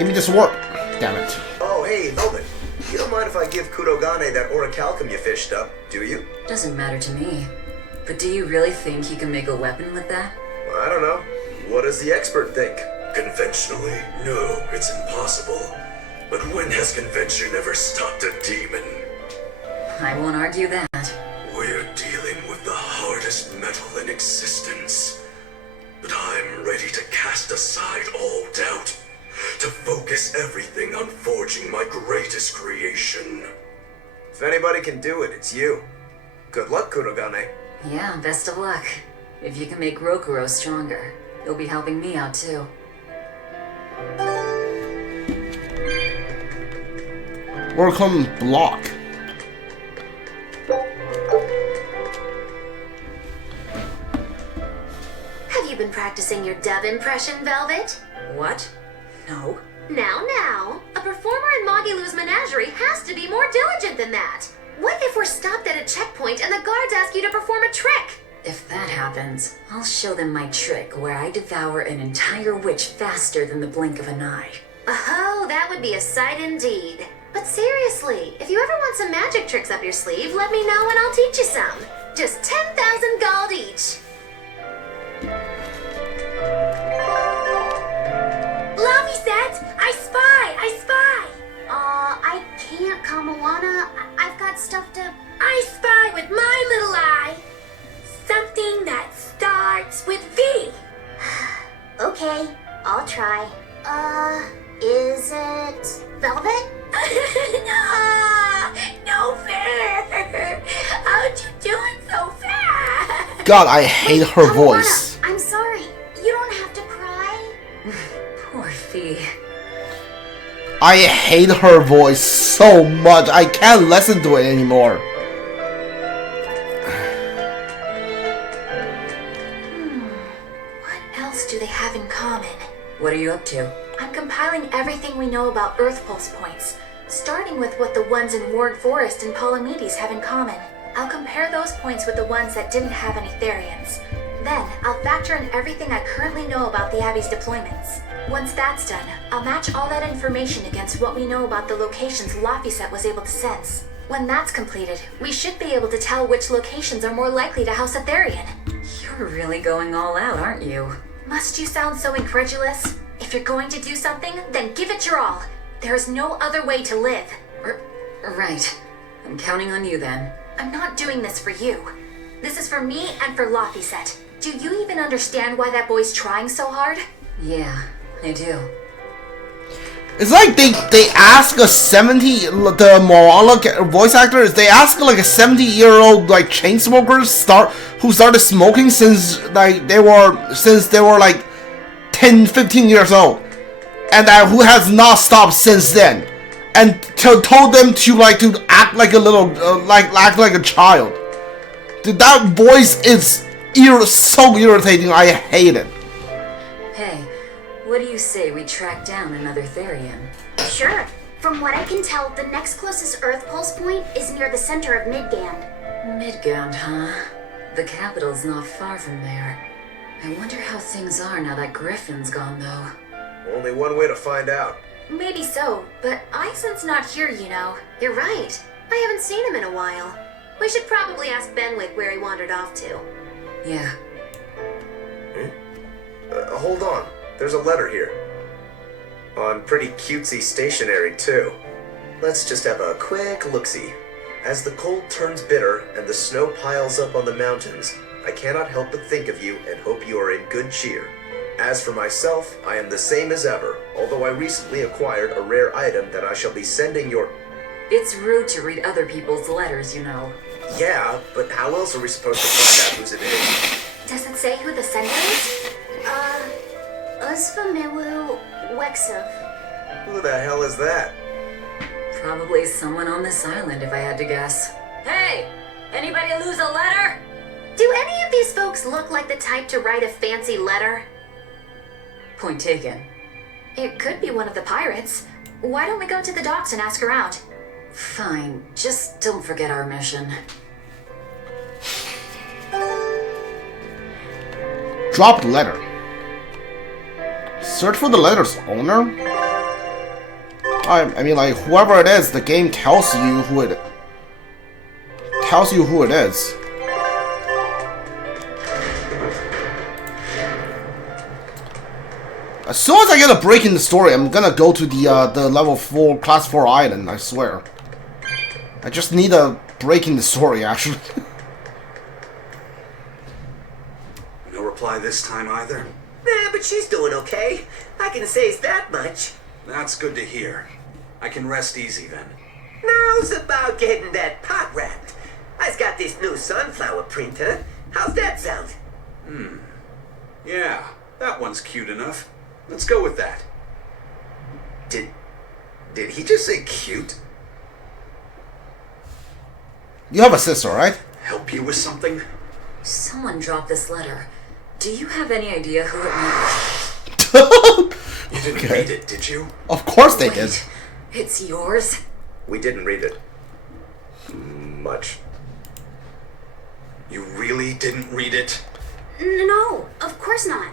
Give me this warp. Damn it. Oh, hey, Velvet. You don't mind if I give Kurogane that orichalcum you fished up, do you? Doesn't matter to me. But do you really think you can make a weapon with that? Well, I don't know. What does the expert think? Conventionally, no, it's impossible. But when has convention ever stopped a demon? I won't argue that. We're dealing with the hardest metal in existence. But I'm ready to cast aside all doubt, to focus everything on forging my greatest creation. If anybody can do it, it's you. Good luck, Kurogane. Yeah, best of luck. If you can make Rokuro stronger, you'll be helping me out too. Welcome block. Have you been practicing your dub impression, Velvet? What? No. Now, a performer in Magilu's menagerie has to be more diligent than that. What if we're stopped at a checkpoint and the guards ask you to perform a trick? If that happens, I'll show them my trick where I devour an entire witch faster than the blink of an eye. Oh, that would be a sight indeed. But seriously, if you ever want some magic tricks up your sleeve, let me know and I'll teach you some. Just 10,000 gold each. Laviset! I spy! I can't, Kamawana. I've got stuff to... I spy with my little eye. Something that starts with V. Okay, I'll try. Is it Velvet? No fair. How'd you do it so fast? God, I hate her voice. I'm sorry. You don't have to cry. Poor Fee. I hate her voice so much. I can't listen to it anymore. What else do they have in common? What are you up to? I'm compiling everything we know about Earth Pulse points, starting with what the ones in Ward Forest and Palamedes have in common. I'll compare those points with the ones that didn't have any Therians. Then, I'll factor in everything I currently know about the Abbey's deployments. Once that's done, I'll match all that information against what we know about the locations Laphicet was able to sense. When that's completed, we should be able to tell which locations are more likely to house a Therian. You're really going all out, aren't you? Must you sound so incredulous? If you're going to do something, then give it your all. There is no other way to live. Right. I'm counting on you then. I'm not doing this for you. This is for me and for Laphicet. Do you even understand why that boy's trying so hard? Yeah, I do. It's like they ask a 70, the Moala voice actors, they ask like a 70-year-old like chain smokers who started smoking since they were like 10, 15 years old, and who has not stopped since then, and told them to act like a little act like a child. Dude, that voice is so irritating. I hate it. Hey, what do you say we track down another Therian? Sure. From what I can tell, the next closest Earth Pulse point is near the center of Midgand. Midgand, huh? The capital's not far from there. I wonder how things are now that Griffin's gone, though. Only one way to find out. Maybe so, but Eizen's not here, you know. You're right. I haven't seen him in a while. We should probably ask Benwick where he wandered off to. Yeah. Hold on. There's a letter here. On pretty cutesy stationery, too. Let's just have a quick look-see. As the cold turns bitter and the snow piles up on the mountains, I cannot help but think of you and hope you are in good cheer. As for myself, I am the same as ever, although I recently acquired a rare item that I shall be sending your... It's rude to read other people's letters, you know. Yeah, but how else are we supposed to find out whose it is? Does it say who the sender is? Uzfamilu Wexov. Who the hell is that? Probably someone on this island, if I had to guess. Hey! Anybody lose a letter? Do any of these folks look like the type to write a fancy letter? Point taken. It could be one of the pirates. Why don't we go to the docks and ask around? Fine. Just don't forget our mission. Dropped letter. Search for the letter's owner? I mean, like, whoever it is, the game tells you who it is. As soon as I get a break in the story, I'm gonna go to the level 4, class 4 island, I swear. I just need a break in the story, actually. No reply this time either? But she's doing okay. I can say that much. That's good to hear. I can rest easy then. Now's about getting that pot wrapped. I's got this new sunflower printer. How's that sound? Yeah, that one's cute enough. Let's go with that. Did he just say cute? You have a sister, right? Help you with something? Someone dropped this letter. Do you have any idea who it might be? You didn't read it, did you? Of course they did. Wait, it's yours? We didn't read it. Much. You really didn't read it? No, of course not.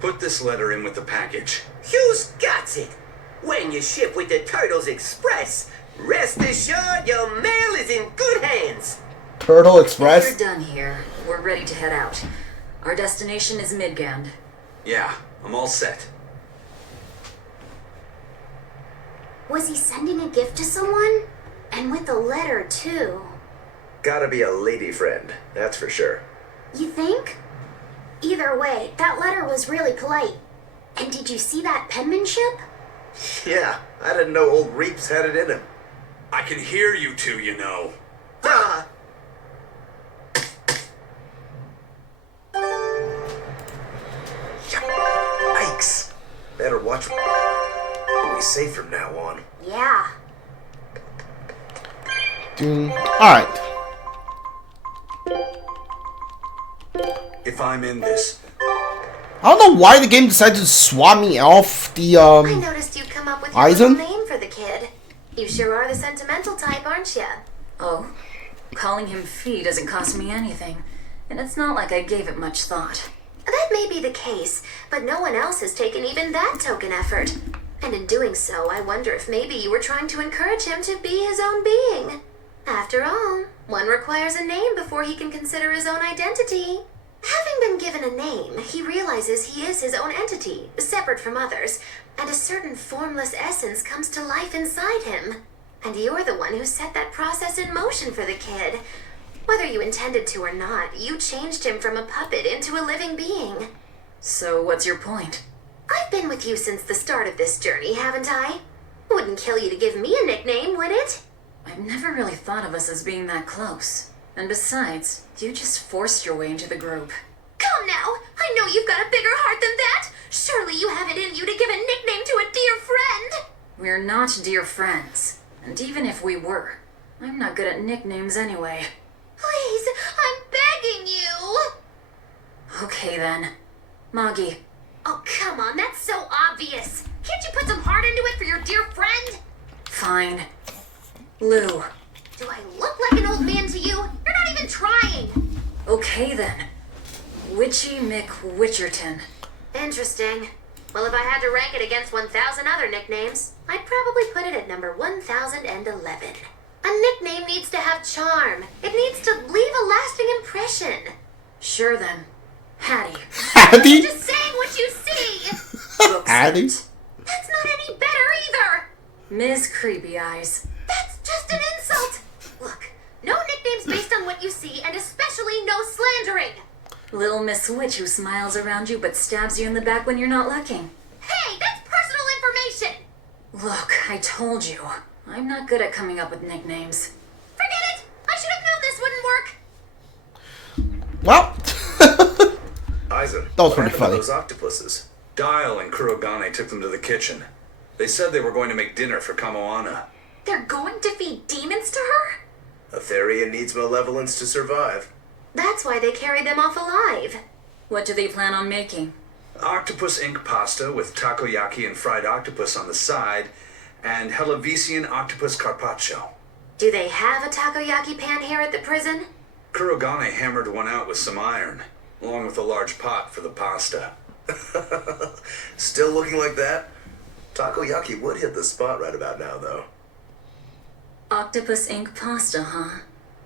Put this letter in with the package. Who's got it? When you ship with the Turtles Express, rest assured your mail is in good hands. Turtle If Express? you're done here, we're ready to head out. Our destination is Midgand. Yeah, I'm all set. Was he sending a gift to someone? And with a letter, too. Gotta be a lady friend, that's for sure. You think? Either way, that letter was really polite. And did you see that penmanship? Yeah, I didn't know old Reeps had it in him. I can hear you two, you know. Ah, Yikes. Better watch what we say from now on. Yeah. Alright. If I'm in this, I don't know why the game decided to swap me off the, I noticed you've come up with your Eizen? little name for the kid. You sure are the sentimental type, aren't you? Oh, calling him Fee doesn't cost me anything. And it's not like I gave it much thought. That may be the case, but no one else has taken even that token effort. And in doing so, I wonder if maybe you were trying to encourage him to be his own being. After all, one requires a name before he can consider his own identity. Having been given a name, he realizes he is his own entity, separate from others, and a certain formless essence comes to life inside him. And you're the one who set that process in motion for the kid. Whether you intended to or not, you changed him from a puppet into a living being. So what's your point? I've been with you since the start of this journey, haven't I? Wouldn't kill you to give me a nickname, would it? I've never really thought of us as being that close. And besides, you just forced your way into the group. Come now! I know you've got a bigger heart than that! Surely you have it in you to give a nickname to a dear friend! We're not dear friends. And even if we were, I'm not good at nicknames anyway. Please, I'm begging you! Okay then. Magi. Oh, come on, that's so obvious! Can't you put some heart into it for your dear friend? Fine. Lou. Do I look like an old man to you? You're not even trying! Okay then. Witchy McWitcherton. Interesting. Well, if I had to rank it against 1,000 other nicknames, I'd probably put it at number 1,011. A nickname needs to have charm. It needs to leave a lasting impression. Sure then. Hattie. Hattie? Just saying what you see! Looks Hattie? it. That's not any better either! Ms. Creepy Eyes. That's just an insult! Look, no nicknames based on what you see, and especially no slandering! Little Miss Witch who smiles around you but stabs you in the back when you're not looking. Hey, that's personal information! Look, I told you. I'm not good at coming up with nicknames. Forget it! I should have known this wouldn't work! Well, Aizen, That was what pretty happened to funny. those octopuses? Dial and Kurogane took them to the kitchen. They said they were going to make dinner for Kamoana. They're going to feed demons to her? A Therian needs malevolence to survive. That's why they carry them off alive. What do they plan on making? Octopus ink pasta with takoyaki and fried octopus on the side, and Hellavesian octopus carpaccio. Do they have a takoyaki pan here at the prison? Kurogane hammered one out with some iron, along with a large pot for the pasta. Still looking like that? Takoyaki would hit the spot right about now, though. Octopus ink pasta, huh?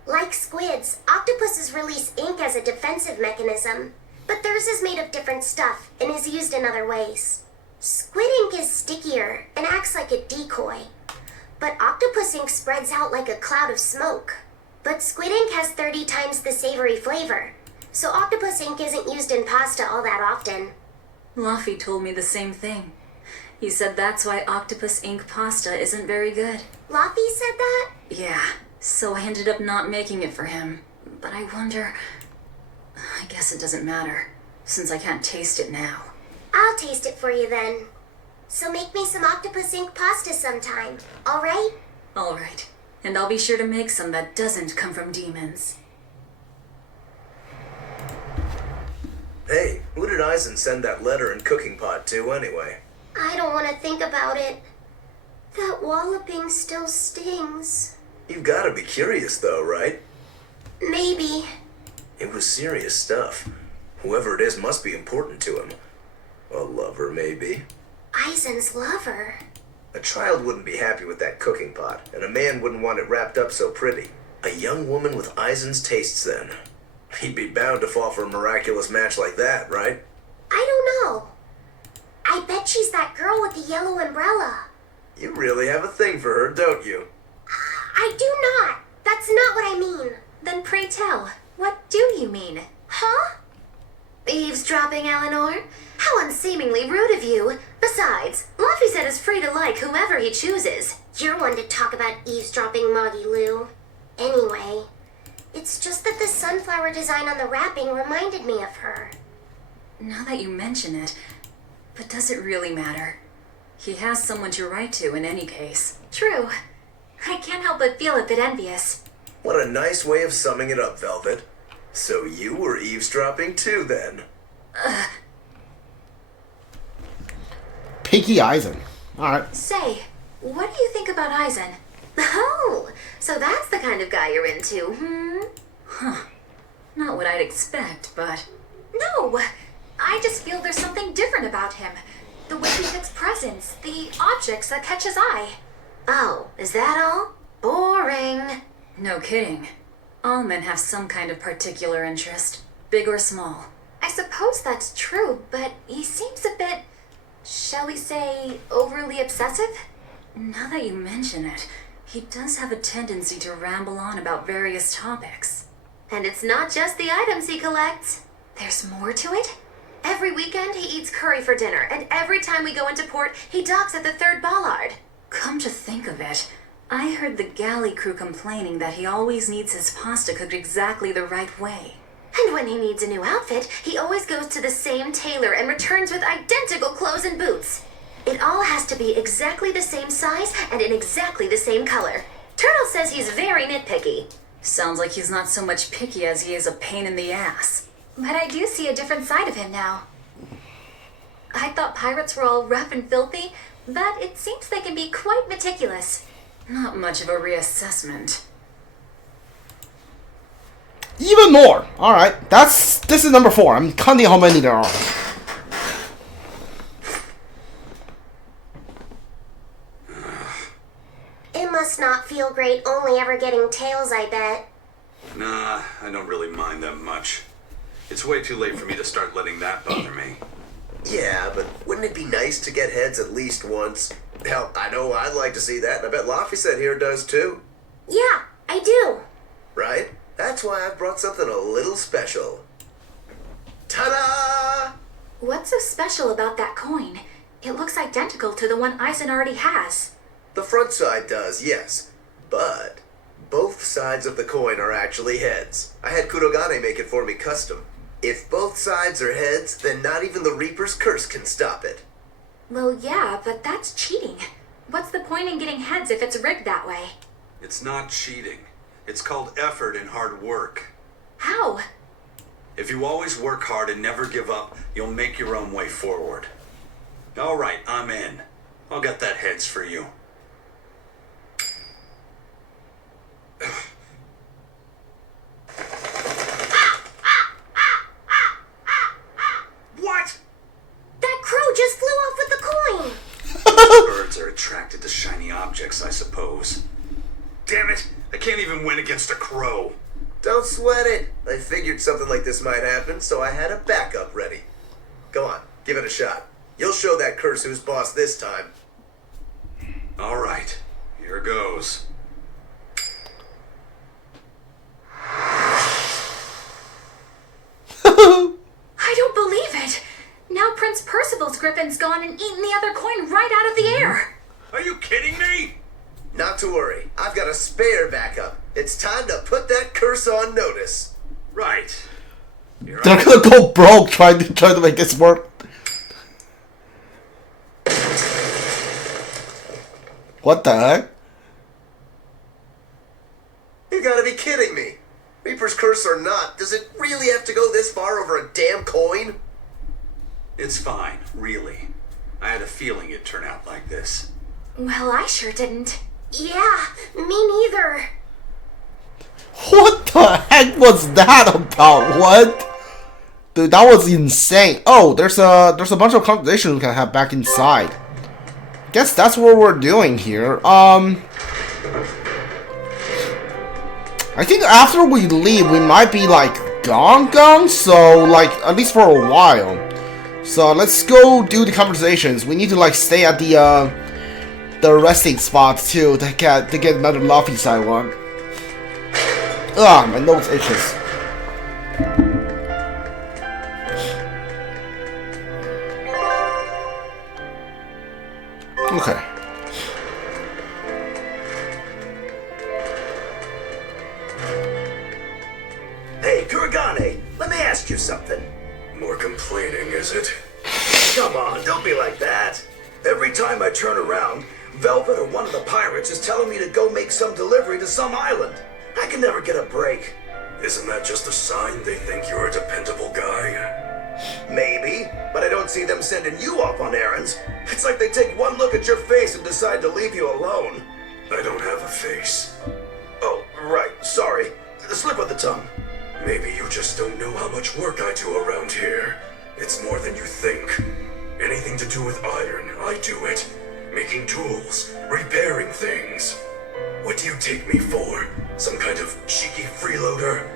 Like squids, octopuses release ink as a defensive mechanism, but theirs is made of different stuff and is used in other ways. Squid ink is stickier and acts like a decoy, but octopus ink spreads out like a cloud of smoke. But squid ink has 30 times the savory flavor, so octopus ink isn't used in pasta all that often. Luffy told me the same thing. He said that's why octopus ink pasta isn't very good. Luffy said that? Yeah, so I ended up not making it for him. But I wonder... I guess it doesn't matter, since I can't taste it now. I'll taste it for you then. So make me some octopus ink pasta sometime, alright? Alright, and I'll be sure to make some that doesn't come from demons. Hey, who did Eizen send that letter and cooking pot to, anyway? I don't want to think about it. That walloping still stings. You've gotta be curious, though, right? Maybe. It was serious stuff. Whoever it is must be important to him. A lover, maybe. Eizen's lover. A child wouldn't be happy with that cooking pot, and a man wouldn't want it wrapped up so pretty. A young woman with Eizen's tastes, then. He'd be bound to fall for a miraculous match like that, right? I don't know. I bet she's that girl with the yellow umbrella. You really have a thing for her, don't you? I do not. That's not what I mean. Then pray tell, what do you mean? Huh? Eavesdropping, Eleanor? How unseemingly rude of you. Besides, Luffy said is free to like whomever he chooses. You're one to talk about eavesdropping, Moggy Lou. Anyway, it's just that the sunflower design on the wrapping reminded me of her. Now that you mention it, but does it really matter? He has someone to write to in any case. True. I can't help but feel a bit envious. What a nice way of summing it up, Velvet. So you were eavesdropping too, then? Pinky Eisen. Alright. Say, what do you think about Eizen? Oh, so that's the kind of guy you're into, Huh. Not what I'd expect, but... No, I just feel there's something different about him. The way he picks presents, the objects that catch his eye. Oh, is that all? Boring. No kidding. All men have some kind of particular interest, big or small. I suppose that's true, but he seems a bit, shall we say, overly obsessive? Now that you mention it, he does have a tendency to ramble on about various topics. And it's not just the items he collects. There's more to it. Every weekend he eats curry for dinner, and every time we go into port, he docks at the 3rd bollard. Come to think of it, I heard the galley crew complaining that he always needs his pasta cooked exactly the right way. And when he needs a new outfit, he always goes to the same tailor and returns with identical clothes and boots. It all has to be exactly the same size and in exactly the same color. Turtle says he's very nitpicky. Sounds like he's not so much picky as he is a pain in the ass. But I do see a different side of him now. I thought pirates were all rough and filthy, but it seems they can be quite meticulous. Not much of a reassessment. Even more. Alright. This is number 4. I'm counting how many there are. It must not feel great only ever getting tails, I bet. Nah, I don't really mind that much. It's way too late for me to start letting that bother me. Yeah, but wouldn't it be nice to get heads at least once? Hell, I know I'd like to see that, and I bet Laffy said here does too. Yeah, I do. Right? That's why I've brought something a little special. Ta-da! What's so special about that coin? It looks identical to the one Aizen already has. The front side does, yes. But both sides of the coin are actually heads. I had Kurogane make it for me custom. If both sides are heads, then not even the Reaper's curse can stop it. Well, yeah, but that's cheating. What's the point in getting heads if it's rigged that way? It's not cheating. It's called effort and hard work. How? If you always work hard and never give up, you'll make your own way forward. All right, I'm in. I'll get that heads for you. What? That crow just flew off with the coin. against a crow. Don't sweat it. I figured something like this might happen, so I had a backup ready. Go on, give it a shot. You'll show that curse who's boss this time. All right, here goes. I don't believe it! Now Prince Percival's griffin's gone and eaten the other coin right out of the air! Are you kidding me? Not to worry, I've got a spare backup. It's time to put that curse on notice. Right. Here They're gonna go broke trying to make this work. What the heck? You gotta be kidding me. Reaper's curse or not, does it really have to go this far over a damn coin? It's fine, really. I had a feeling it'd turn out like this. Well, I sure didn't. Yeah, me neither. What the heck was that about? What? Dude, that was insane. Oh, there's a bunch of conversations we can have back inside. Guess that's what we're doing here. I think after we leave, we might be like gone, so like at least for a while. So let's go do the conversations. We need to like stay at the resting spots too to get another Luffy side one. Ugh, my nose itches. Okay. Hey, Kuragane, let me ask you something. More complaining, is it? Come on, don't be like that. Every time I turn around, Velvet or one of the pirates is telling me to go make some delivery to some island. I can never get a break. Isn't that just a sign they think you're a dependable guy? Maybe, but I don't see them sending you off on errands. It's like they take one look at your face and decide to leave you alone. I don't have a face. Oh, right, sorry. Slip of the tongue. Maybe you just don't know how much work I do around here. It's more than you think. Anything to do with iron, I do it. Making tools, repairing things. What do you take me for? Some kind of cheeky freeloader?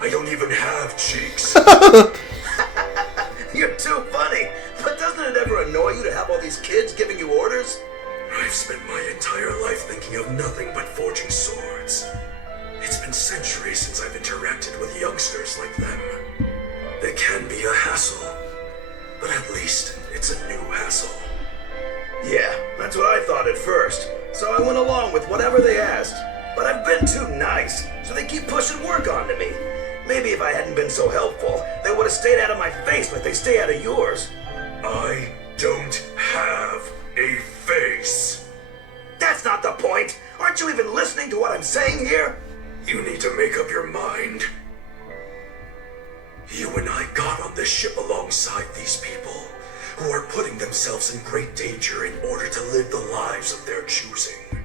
I don't even have cheeks. You're too funny. But doesn't it ever annoy you to have all these kids giving you orders? I've spent my entire life thinking of nothing but forging swords. It's been centuries since I've interacted with youngsters like them. They can be a hassle, but at least it's a new hassle. Yeah, that's what I thought at first. So I went along with whatever they asked. But I've been too nice, so they keep pushing work onto me. Maybe if I hadn't been so helpful, they would have stayed out of my face like they stay out of yours. I don't have a face. That's not the point. Aren't you even listening to what I'm saying here? You need to make up your mind. You and I got on this ship alongside these people, who are putting themselves in great danger in order to live the lives of their choosing.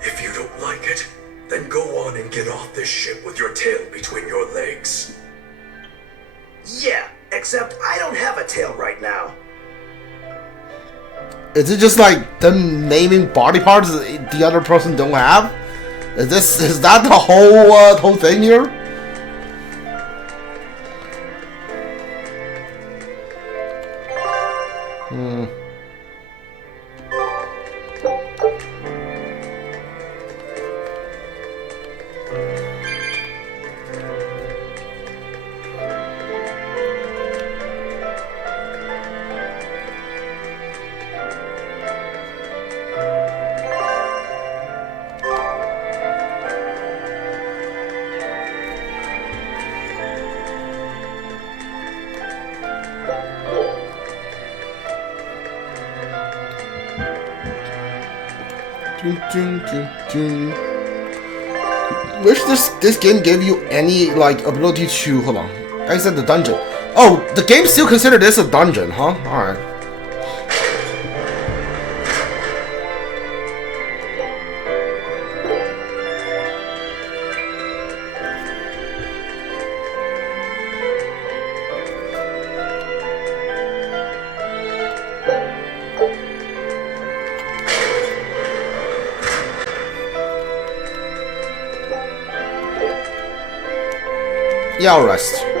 If you don't like it, then go on and get off this ship with your tail between your legs. Yeah, except I don't have a tail right now. Is it just like them naming body parts that the other person don't have? Is that the whole thing here? Wish this game gave you any like ability to hold on. Exit the dungeon. Oh, the game still consider this a dungeon, huh? Alright. Yeah, I'll rest.